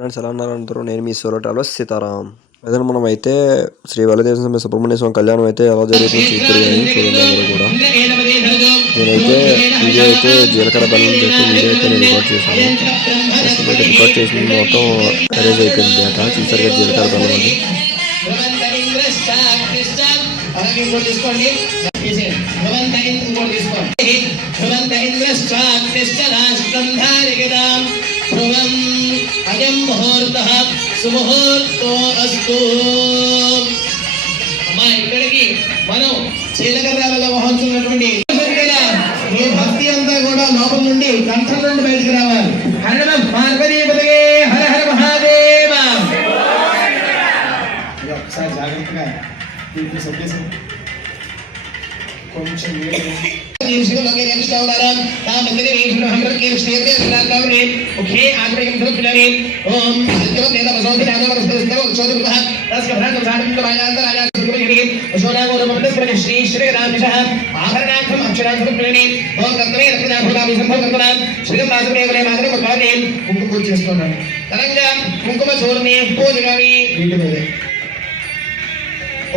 Friends ఎలా ఉన్నారు అందరూ? నేను మీ సోరటాలో సీతారాం. అదే మనం అయితే శ్రీ వల్లదేవ సుబ్రహ్మణ్య స్వామి కళ్యాణం అయితే ఎలా జరుగుతుందో చూద్దరు కానీ చూడండి అందరూ కూడా. నేనైతే వీడియో అయితే జీలకర్ర బెల్లం పెట్టి వీడియో అయితే నేను రికార్డ్ చేశాను. అసలు రికార్డ్ చేసిన మొత్తం అరేంజ్ అయిపోయింది డేటా. చూసారు కదా జీలకర్ర బెల్లం అది. అయం ముహూర్తః సుముహూర్తో అస్తు. అమ్మా ఇక్కడికి మనం చీలకర్రాలలో మహోత్సవమైనటువంటి మీ భక్తి అంతా కూడా లోపల నుండి కంఠం నుండి బయటకు రావాలి. హర నమ పార్వతీపతయే హర హర మహాదేవ. ఒకసారి జాగ్రత్తగా కొంచెం కుంకుమ చూడని పూజ కానీ వీటి మీద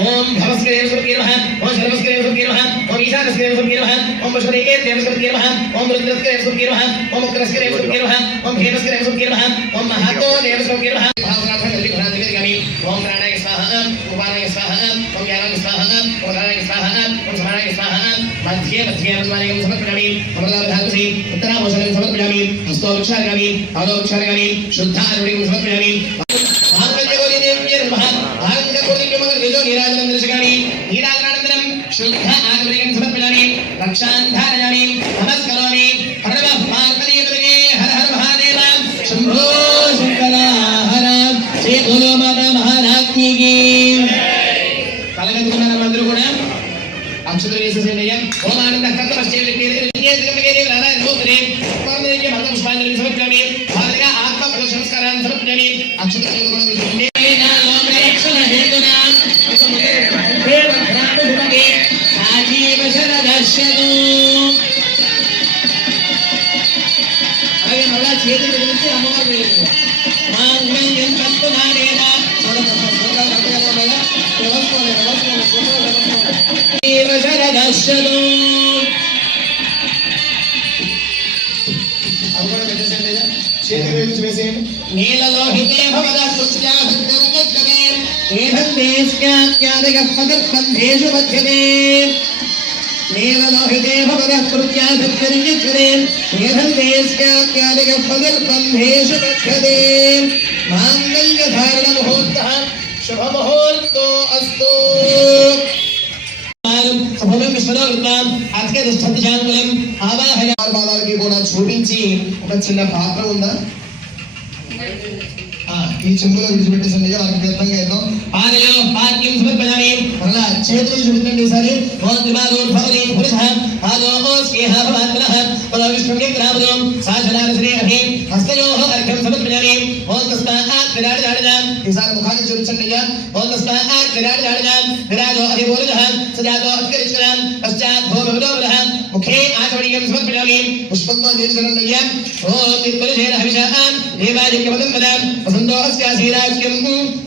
ओम भवस्करेव सुरकीर्वः ओम सर्वस्करेव सुरकीर्वः ओम ईशानस्करेव सुरकीर्वः ओम वशुदेके देवस्करेव ओम रुद्रस्करेव सुरकीर्वः ओम उग्रस्करेव सुरकीर्वः ओम हेमस्करेव सुरकीर्वः ओम महातो देवस्करेव भावनाथ नलिक भ्रांतिगामी ओम प्राणाय स्वाहा उपानाय स्वाहा ओम ज्ञानाय स्वाहा ओम धाराय स्वाहा ओम समानाय स्वाहा मध्ये मध्ये मनमानयं समर्पयामि अमृताधातुसि उत्तराभूषणं समर्पयामि हस्तोक्षारयामि पादोक्षारयामि शुद्धारुणिं समर्पयामि शुद्ध आत्मनिकं समर्पयामि रक्षांधारयामि नमस्करोमि हर नमः पार्वतीपतये हर हर महादेव शंभो शंकर हर श्री बोलो माता महारानी की కలగంటున్నారు అందరూ కూడా అక్షతలు వేసేసేయండి. ఓం ఆనంద కర్తమశ్చే విజ్ఞేతికమగేదే నారాయణ మూర్తిని పరమేశ్వర భక్త పుష్పాంజలి సమర్పయామి. భారతగా ఆత్మ సంస్కారాన్ని సమర్పయామి. అక్షతలు కూడా వేసేయండి. అలాగే మళ్ళా చేతులు గురించి అమ్మవారు నీలలోహితే భవదేశు మధ్యమే నీలలోహితే భవదృత్యాసక్తిర్యచ్చతే ఏధందేశ్యాత్యాదిక పదర్బంధేషు మధ్యతే మాంగళ్యధారణ ముహూర్తః శుభముహూర్తో అస్తు. ఆవాహనకి కూడా చూపించి ఒక చిన్న పాత్ర ఉందా ఈ చెంబులో విడిచిపెట్టేసండి. వాళ్ళకి వ్యర్థంగా ఏదో ఆలయో భాగ్యం సమర్పయామి. అలా చేతులు చూపించండి. సరే హస్తయోః అర్ఘ్యం సమర్పయామి. ఈసారి ముఖాన్ని చూపించండి. విరాజో అధిపూర్వః సజాతో అధికరిష్కరాం పశ్చాత్ భూమివదోవరః ముఖే ఆచమనీయం సమర్పయామి. పుష్పంతో దీర్ఘనండి. ఓం నిత్పరిశేన హవిషాం దేవాజిక్యమదం వదాం వసంతో అస్యాసీరాజ్యం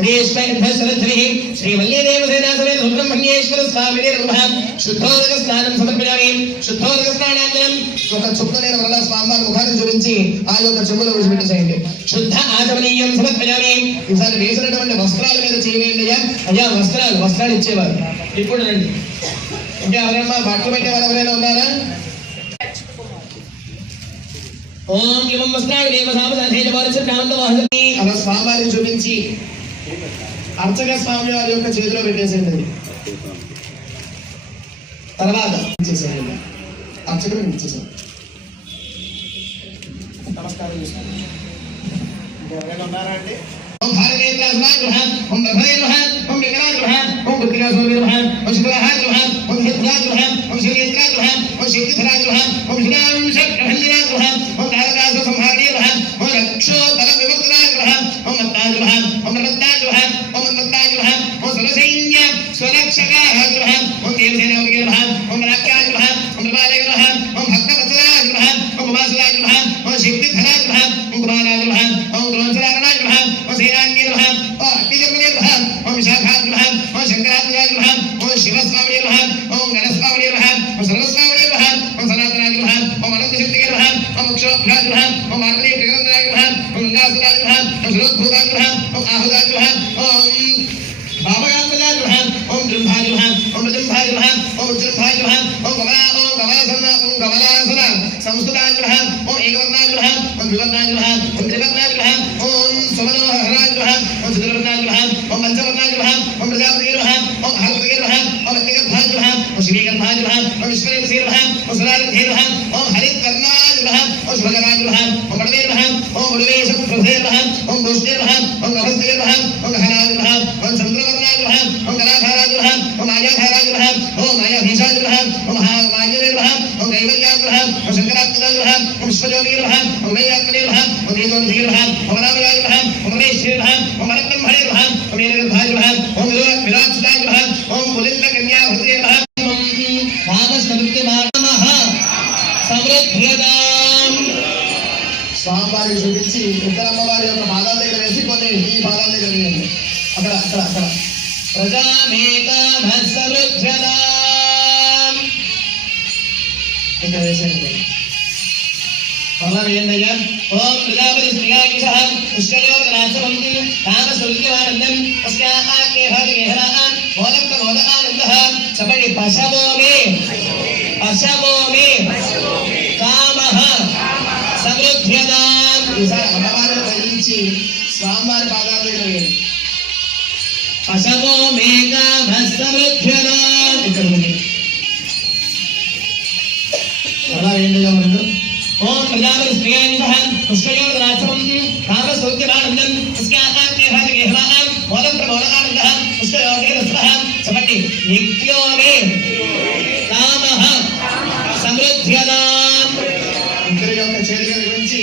శ్రీష్మేశ్వరధ్వనిః శ్రీమల్లీదేవసేనా సమేత సుబ్రహ్మణ్యేశ్వర స్వామినే నమః. శుద్ధోదక స్నానం సమర్పయామి. శుద్ధోదక స్నానానంతరం ఒక చుక్కలేని వల్ల స్వామివారి ముఖాన్ని చూపించి ఆ యొక్క చెంబులో విడిచిపెట్టేసేయండి. శుద్ధ ఆచమనీయం సమర్పయామి. ఈసారి వేసినటువంటి వస్త్రాల మీద చేయవేయండి. అయ్యా వస్త్రాలు ఇచ్చేవారు ఇప్పుడు రండి. ఇంకా ఎవరైనా బట్టలు పెట్టేవారు ఎవరైనా ఉన్నారా? ఓం ఇవం వస్త్రాన్ని అలా స్వామివారిని చూపించి అర్చక స్వామి వారి యొక్క చేతిలో పెట్టేసేయండి. తర్వాత ఇచ్చేసేయండి. అర్చకుడు ఇచ్చేసాం. నమస్కారం చేసుకోండి. ఎవరైనా ఉన్నారా అండి? ఓం భారతేంద్ర స్వామిః ఓం బ్రహ్మేంద్రః ఓం విఘ్నేంద్రః ఓం బుద్ధికాస్వామిః ఓం శుక్లహాద్రః ఓం హిత్యాద్రః ఓం శివేంద్రః ఓం శక్తిధరాద్రః ఓం శ్రీరాం శక్రహంజనాద్రః ఓం తారకాసుర సంహారేద్రః ఓం రక్షో బల విముక్తాద్రః ఓం మత్తాద్రః ఓం రత్తాద్రః ఓం మత్తాద్రః ఓం సర్వసైన్య స్వరక్షకాద్రః ఓం దేవసేనాద్రః ఓం రాఖ్యాద్రః ఓం ప్రభాదేవః ఓం భక్తవత్సలాద్రః ఓం వాసుదాద్రః ఓం శక్తిధరాద్రః ఓం కుమారాద్రః ఓం గ్రోచరాద్రః ఓం శ్రీరాంగే నమః ఓం అగ్నిజర్మనే నమః ఓం విశాఖాయ నమః ఓం శంకరాచార్యాయ నమః ఓం శివస్వామినే నమః ఓం గణస్వామినే నమః ఓం సర్వస్వామినే నమః ఓం సనాతనాయ నమః ఓం అనంతశక్తిగే నమః ఓం మోక్షోద్భాయ నమః ఓం మార్గదే ప్రగంధనాయ నమః ఓం గంగాసురాయ నమః ఓం సురోద్భూతాయ నమః ఓం ఆహుదాయ నమః ఓం భావగాత్మజాయ నమః ఓం బ్రహ్మాయ నమః ఓం మృజంభాయ నమః ఓం ఉజ్జంభాయ నమః ఓం కమలాసన సంస్కృతాయ నమః ఓం ఏకవర్ణాయ నమః ఓం ద్వివర్ణాయ నమః ఓం త్రివర్ణాయ నమః ఓం సుమనోహరాయ నమః ఓం చతుర్వర్ణాయ నమః ఓం పంచవర్ణాయ నమః ఓం ప్రజాపతిగే నమః ఓం అహర్పతిగే నమః ఓం అగ్నిగర్భాయ నమః ఓం శ్రీగర్భాయ నమః ఓం విశ్వరేశ్వరే నమః ఓం సురారథే నమః ఓం హరిద్వర్ణాయ నమః ఓం శుభకరాయ నమః ఓం వడవే నమః ఓం వడవేశప్రభే నమః ఓం గోష్ఠే నమః ఓం గభస్తే నమః ఓం గహనాయ నమః ఓం చంద్రవర్ణాయ నమః ఓం కళాధారాయ నమః ఓం మాయాధారాయ నమః ఓం మాయాధీశాయ నమః ఓం మహామాయనే నమః ఓం కైవల్యాయ నమః ఓం శంకరాత్మజాయ నమః ఓం విశ్వజ్యోతిగే నమః ఓం వేదాత్మనే నమః ఓం దేవోధిగే నమః ఓం రామయాయ నమః ఓం రమేశ్వరే నమః ఓం పరబ్రహ్మణే నమః ఓం వీరగర్భాయ నమః ఓం విరాజాయ నమః ఓం పులింద కన్యాహృతే నమః కామస్తృప్తిమానమః సమృద్ధ్యతాం స్వామివారికి చూపించి ఇద్దరమ్మవారి యొక్క పాదాల దగ్గర వేసి కొన్ని ఈ పాదాల దగ్గర వేయండి అక్కడ అక్కడ అక్కడ ప్రజామేకామః సమృద్ధ్యతాం ఇక్కడ వేసేయండి మళ్ళా వేయండి అయ్యా ఓం ప్రజాపతి శ్రీయాయుషః పుష్కయోగనాశవం కామస్వల్యమానందం తస్యాగ్నేహరిగేహరాన్ మోదప్రమోదానందః సపడి పశవో మే కామః సమృద్ధ్యతాం ఈసారి అమ్మవారిని తగ్గించి స్వామివారి పాదాల దగ్గర వేయండి పశవో మే కామః సమృద్ధ్యతాం ఇక్కడ ఉంది అలా వేయండి ముందు ఓం ప్రజాపతి శ్రీయాయుషః పుష్కయోగనాశవం కామస్వల్యమానందం తస్యాగ్నేహరిగేహరాన్ మోదప్రమోదానందః పుష్కయోగేనస్వః సపటి నిత్యో మే కామః సమృద్ధ్యతాం ఇద్దరి యొక్క చేతుల గురించి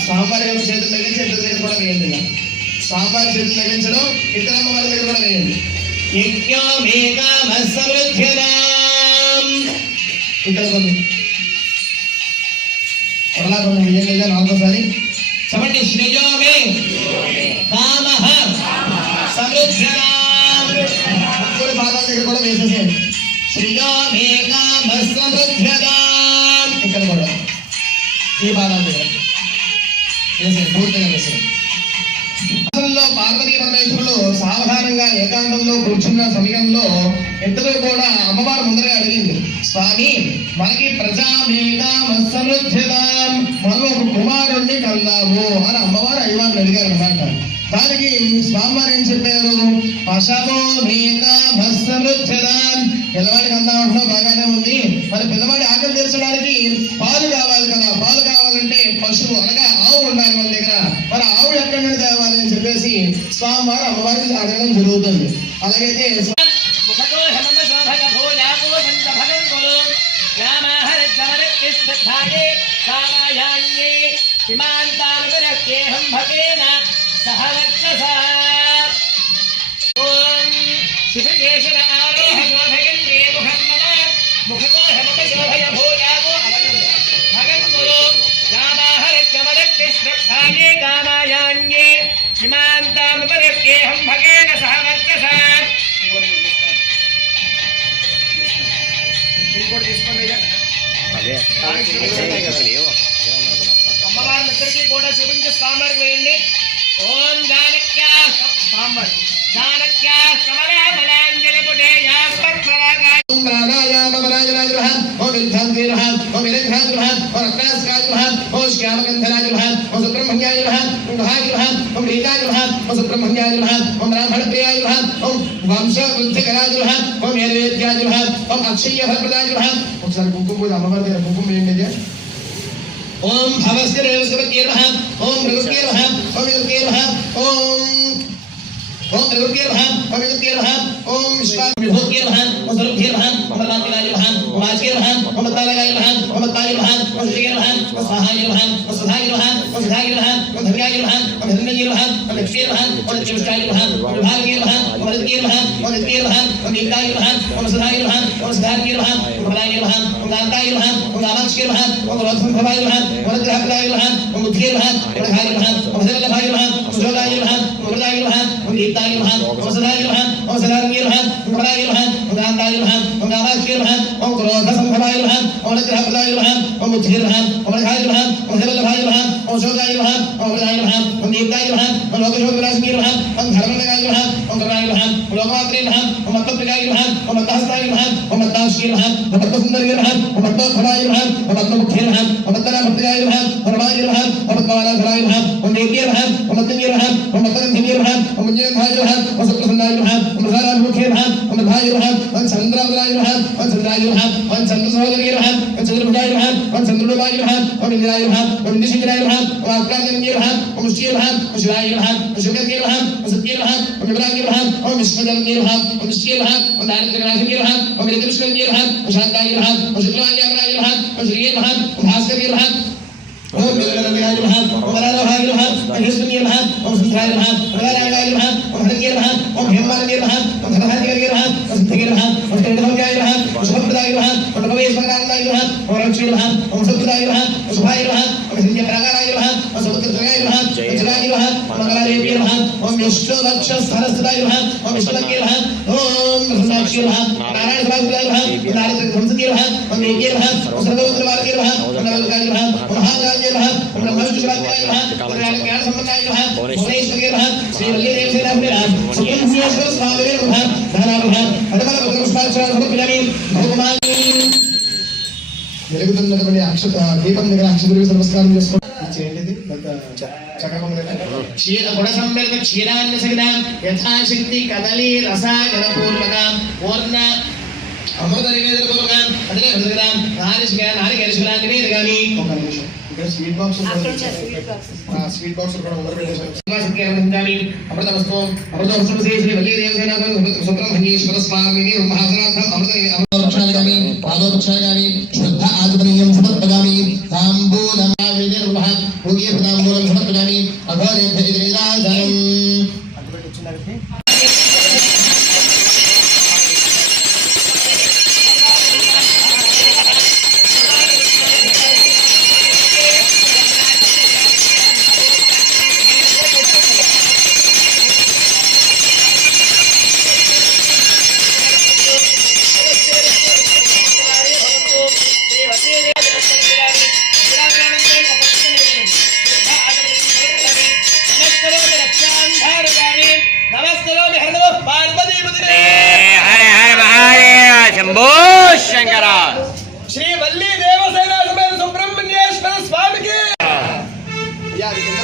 స్వామివారి యొక్క చేతుల దగ్గర ఇద్దరి దగ్గర కూడా వేయండి స్వామివారి చేతులు తగ్గించడం ఇద్దరు అమ్మవారి దగ్గర కూడా వేయండి నిత్యో మే కామః సమృద్ధ్యతాం ఇక్కడ కొన్ని ఎలా కొన్ని వేయండి నాలుగోసారి చెప్పండి శ్రేయో మే కామః సమృద్ధ్యతాం ముగ్గురు పాదాల దగ్గర కూడా వేసేసేయండి శ్రేయో మే కామః సమృద్ధ్యతాం ఇక్కడ కూడా ఈ పాదాల దగ్గర వేసేయండి పూర్తిగా వేసేయండి పార్వతీ పరమేశ్వరులు సావధానంగా ఏకాంతంలో కూర్చున్న సమయంలో ఇద్దరు కూడా అమ్మవారు ముందరే అడిగింది స్వామి మనకి ప్రజామేకామః సమృద్ధ్యతాం మనం ఒక కుమారుణ్ణి కందాము అని అమ్మవారు అయ్యవారిని అడిగారు అన్నమాట దానికి స్వామివారు ఏం చెప్పారు పశవో మే కామః సమృద్ధ్యతాం పిల్లవాడికి అందామంటున్నా బాగానే ఉంది మరి పిల్లవాడి ఆకలి తీర్చడానికి పాలు కావాలి కదా పాలు కావాలంటే పశువు అనగా ఆవు ఉండాలి మన దగ్గర మరి ఆవు ఎక్కడి నుండి తేవాలి అని చెప్పేసి స్వామివారు అమ్మవారికి అడగడం జరుగుతుంది అలాగైతే శివకేశవ ఆరోహ శోభయంతే ముఖతో హేమ శోభయ భూయాగో భగంతులు రామాహరత్యమదక్తిశ్రద్ధాయే కామాయాన్యే హిమాంతాముపరక్యేహం భగేన సహ వర్చసా అమ్మవారిద్దరికీ కూడా శివునికి స్వామివారికి వేయండి ఓం జానక్యా స్వామివారి జానక్యా కమలాబలాంజలిపుటేయా పద్మరాగాయ ఓం ప్రాణాయామరాజరాజ నమః ఓం విద్ధాంతే నమః ఓం విరగ్ధాయ నమః ఓం రత్నాస్కాయ నమః ఓం శ్యామగంధరాయ నమః ఓం సుబ్రహ్మణ్యాయ నమః ఓం గుహాయ నమః ఓం రీతాయ నమః ఓం సుబ్రహ్మణ్యాయ నమః ఓం బ్రాహ్మణప్రియాయ నమః ఓం వంశవృద్ధికరాయ నమః ఓం వేదవేద్యాయ నమః ఓం అక్షయ ఫలప్రదాయ నమః ఒకసారి కుంకుమ పూజ అమ్మవారి దగ్గర కుంకుమ వేయండి ఓం భవస్య రేవస్వత్యే నమః ఓం మృగత్యే నమః ఓం యుగత్యే నమః ఓం త్రిగుణ్యే నమః ఓం విద్యే నమః ఓం విశ్వామిభూత్యే నమః ఓం సర్వభ్యే నమః ఓం పరమాత్మనాయ నమః ఓం వాచ్యే నమః ఓం మత్తాలయాయ నమః ఓం మత్తాయ నమః ఓం శ్రీయ నమః ఓం స్వాహాయ నమః ఓం సుధాయ నమః ఓం సుధాయ నమః ఓం ధన్యాయ నమః ఓం ధన్యయ నమః ఓం లక్ష్మీ నమః ఓం లక్ష్మీష్టాయ నమః ఓం విభాగయ నమః ఓం వరదయ నమః ఓం నిత్యే నమః ఓం నీతాయ నమః ఓం సుధాయ నమః ఓం సుధాయ నమః ఓం ప్రదాయ నమః ఓం దాంతాయ నమః ఓం రామాక్షయ నమః ఓం రోధంభవాయ నమః ఓం అనుగ్రహప్రదాయ నమః ఓం బుద్ధియే నమః ఓం ఘాయ నమః ఓం హృదయలభాయ నమః ఓం సుజోగాయ దీప్తాయ నమః ఓం సదాయ నమః ఓం సదాయ నమః ఓం పరాయ నమః ఓం కాంతాయ నమః ఓం కామాక్షి నమః ఓం క్రోధ సంభవాయ నమః ఓం గ్రహపదాయ నమః ఓం బుద్ధి నమః ఓం రఘాయ నమః ఓం హేమలభాయ నమః ఓం శోకాయ నమః ఓం ప్రదాయ నమః ఓం దీప్తాయ నమః ఓం లోకశోకవినాశిని నమః ఓం ధర్మనగాయ నమః ఓం కరుణాయ నమః ఓం లోకమాత్రే నమః ఓం మత్తప్రియాయ నమః ఓం మత్తహస్తాయ నమః ఓం మత్తాక్షి నమః ఓం మత్తసుందరి నమః ఓం మత్తోద్భవాయ నమః ఓం మత్తముఖ్య నమః ఓం మత్తనాభర్తయాయ నమః ఓం రమాయ నమః ఓం మత్వాలాధరాయ నమః ఓం దేవ్య నమః ఓం మత్తన్య నమః ఓం మత్తగంధిన్య నమః ఓం మంజయధాయ నమః ఓం సప్రసన్నాయ నమః ఓం మృధారాభిముఖ్య నమః ఓం మృధాయ నమః ఓం చంద్రావరాయ నమః ఓం చంద్రాయ నమః ఓం చంద్రసహోదరి నమః ఓం చంద్రభుజాయ నమః ఓం చంద్రరూపాయ నమః ఓం ఇంద్రాయ నమః ఓం ఇంద్రశిఖరాయ నమః ఓం అగ్రాజన్య నమః ఓం ముష్టియ నమః ఓం శివాయ నమః ఓం శుక్రయ నమః ఓం సత్య నమః ఓం విభ్రాయ నమః ఓం విశ్వజన్య నమః ఓం నిశ్చయ నమః ఓం దారిద్ర్యనాశిని నమః ఓం రిద్రష్కన్య నమః ఓం శాంతాయ నమః ఓం శుక్లాయ నమః ఓం శ్రీయ నమః ఓం భాస్కర్య నమః ఓం జగన్నాథాయ నమః ఓం వరాలభాయ నమః ఓం హిస్వన్య నమః ఓం సంధ్రాయ నమః ఓం వరాలయాయ నమః ఓం హరియ నమః ఓం హేమాలయ నమః ఓం ధనధాన్య నమః ఓం సిద్ధియ నమః ఓం శ్రీధర్మకాయ నమః ఓం శుభప్రదాయ నమః ఓం భవేశ్వరాయ నమః ఓం రక్షయ నమః ఓం సత్ప్రదాయ నమః ఓం శుభాయ నమః ఓం హింద్యప్రాకారాయ నమః ఓం సముద్రత్రయాయ నమః ఓం జలాయ నమః ఓం మంగళాదేవ్య నమః ఓం విశ్వవక్షస్థలస్థితాయ నమః ఓం విశ్వలక్ష్మీ నమః ఓం ప్రసన్నాక్షి నమః నారాయణ సమాధితాయ నమః ఓం నారద ధ్వంసతి నమః ఓం దేవ్య నమః ఓం సర్వోత్తరవార్య నమః ఓం నవలకాయ నమః ఓం మహాగాయ నమః ఓం బ్రహ్మవిష్ణువార్యాయ నమః ఓం జ్ఞాన సంపన్నాయ నమః ఓం భువనేశ్వర్య నమః శ్రీ వల్లీదేవసేనాభ్యః శ్రీయేశ్వర స్వామినే నమః ధనాభః అడమల భద్రపుష్పాక్షరాలు సమర్పయామి భౌమాని వెలుగుతున్నటువంటి అక్షత దీపం దగ్గర అక్షతలు నమస్కారం చేసుకోండి చేయండి క్షీర గుణ సంవర్గ క్షీరాన్న సగిదాం యథాశక్తి కదలి రసాయన పూర్వకం పూర్ణ అమృత నివేదన పూర్వకం అదే భద్రగ్రాం నారికేశ్వరా నివేదగామి ఒక నిమిషం ఇక్కడ స్వీట్ బాక్స్ స్వీట్ బాక్స్ కూడా ముందర పెట్టేశారు అమృతవస్తు అమృతవస్తు శ్రీ వల్లీ దేవసేన సుబ్రహ్మణ్యేశ్వర స్వామిని మహాసనార్థం అమృతక్షాగామి పాదోక్షాగామి శుద్ధ ఆచమనీయం సమర్పయామి తాంబూలం వినిర్వహ భూయ ప్రదాంబూలం సమర్పయామి అఘోరేభ్య ఇదైరాజనం శంభో శంకర శ్రీ వల్లీ దేవసేన సుబ్రహ్మణ్యేశ్వర స్వామికి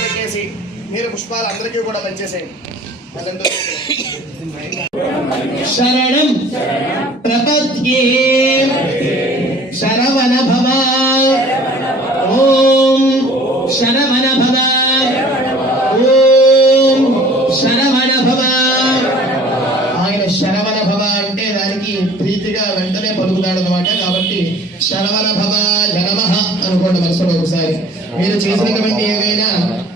పెట్టేసి మీరు పుష్పాలు అందరికీ కూడా పంచేసేయండి. శరణం ప్రపద్యే శరవణ భవ ఓం శరవణ భవ ఓం శరవణ భవ. ఆయన శరవణ భవ అంటే దానికి ప్రీతిగా వెంటనే పలుకుతాడు అనమాట. కాబట్టి శరవణ భవ జనమః అనుకోండి మనసులో ఒకసారి. మీరు చేసినటువంటి ఏవైనా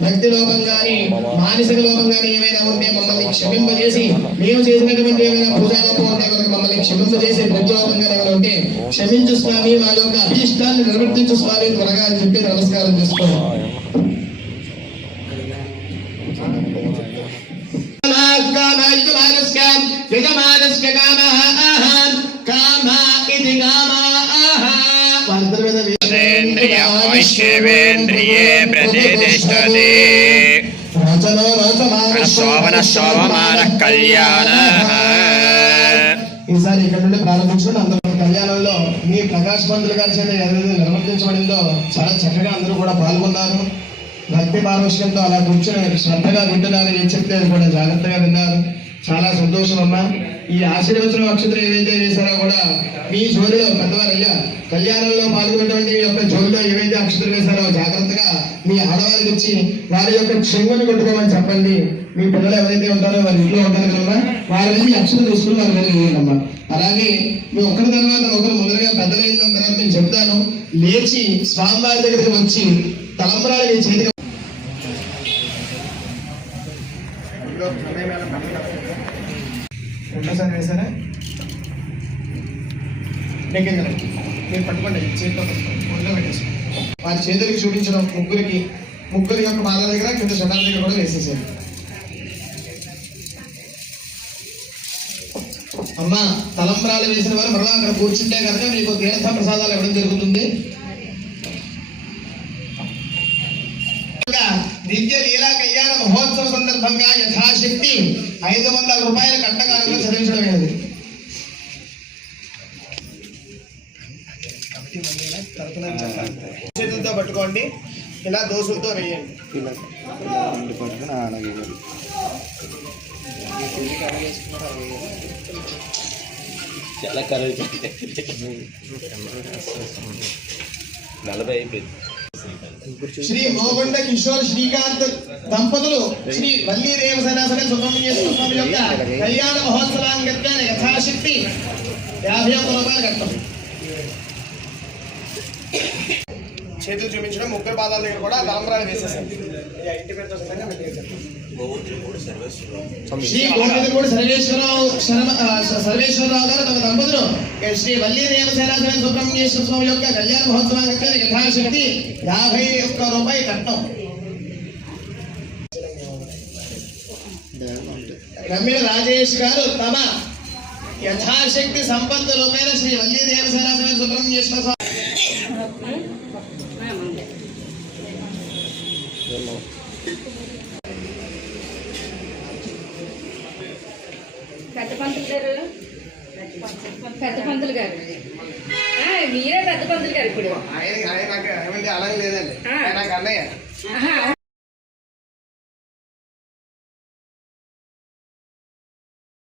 భక్తి లోపం కానీ మానసిక లోపం కానీ ఏమైనా ఉంటే మమ్మల్ని క్షమింపజేసి, మేము చేసినటువంటి ఏమైనా పూజాలోపం ఉంటే కనుక మమ్మల్ని క్షమింపజేసి, భక్తి లోపంగా ఏమైనా ఉంటే క్షమించు స్వామి, మా యొక్క అభీష్టాన్ని నిర్వర్తించు స్వామి త్వరగా అని చెప్పి నమస్కారం చేసుకోవాలి. శోభన శోభమాన కళ్యాణ. ఈసారి ఇక్కడ నుండి ప్రారంభించుకుని అందరూ కళ్యాణంలో మీ ప్రకాశ్ పంతులు గారి చేత ఏదైతే నిర్వర్తించబడిందో చాలా చక్కగా అందరూ కూడా పాల్గొన్నారు. భక్తి పారవశ్యంతో అలా కూర్చొని శ్రద్ధగా వింటున్నారు. ఏం చెప్తే కూడా జాగ్రత్తగా విన్నారు. చాలా సంతోషం అమ్మా. ఈ ఆశీర్వచనం అక్షతలు ఏవైతే వేశారో కూడా మీ జోలిలో పెద్దవారయ్యా కళ్యాణంలో పాల్గొన్నటువంటి మీ యొక్క జోలిలో ఏవైతే అక్షతలు వేశారో జాగ్రత్తగా మీ ఆడవారికి ఇచ్చి వారి యొక్క చెంగుని కొట్టుకోమని చెప్పండి. మీ పిల్లలు ఎవరైతే ఉంటారో వారి ఇంట్లో ఉంటారు కదమ్మా, వారి నుంచి అక్షతలు తీసుకుని వారి మీద వేయండమ్మా. అలాగే మీ ఒకరి తర్వాత ఒకరు ముందరగా పెద్దలైన తర్వాత నేను చెప్తాను, లేచి స్వామివారి దగ్గరికి వచ్చి తలంబరాలు మీ చేతికి రెండోసారి వేసారా నెగ్గగలరు. మీరు పట్టుకోండి, చేతితో పట్టుకోండి, ఒళ్ళో పెట్టేసుకోండి. వారి చేతులకి చూపించడం ముగ్గురి యొక్క పాదాల దగ్గర కింద శటాల దగ్గర కూడా వేసేసారు. అమ్మ తలంబ్రాలు వేసిన వారు మరలా అక్కడ కూర్చుంటే కనుక మీకు తీర్థ ప్రసాదాలు ఇవ్వడం జరుగుతుంది. దివ్య లీలా కళ్యాణ మహోత్సవ సందర్భంగా యథాశక్తి 500 రూపాయల కట్టకాలను చెల్లించడమైనది. చేతులతో పట్టుకోండి, ఇలా దోసులతో వేయండి. చాలా కరెక్ట్ 40 అయిపోయింది. శ్రీ మోగొండ కిషోర్ శ్రీకాంత్ దంపతులు శ్రీ వల్లీ దేవసేనాసన సుబ్రహ్మణ్యేశ్వర స్వామి యొక్క కళ్యాణ మహోత్సవాంగత్యాన యథాశక్తి 51 రూపాయలు కట్టం. చేతులు చూపించడం, ముగ్గురు పాదాల దగ్గర కూడా తలంబ్రాలు వేసేసండి. శ్రీ గోవిందగూడి సర్వేశ్వరరావు గారు తమ దంపతులు శ్రీ వల్లీ దేవసేనాసన సుబ్రహ్మణ్యేశ్వర స్వామి యొక్క కళ్యాణ మహోత్సవాంగత్యాన యథాశక్తి 51 రూపాయలు కట్టం. రమ్య రాజేష్ గారు తమ యథాశక్తి సంపత్తు రూపాయల శ్రీ వల్లీ దేవసేనాసన సుబ్రహ్మణ్యేశ్వర స్వామి పెద్ద పంతులు గారు మీరే పెద్ద పంతులు గారు ఇప్పుడు ఆయన అలాగే లేదండి, నాకు అన్నయ్య.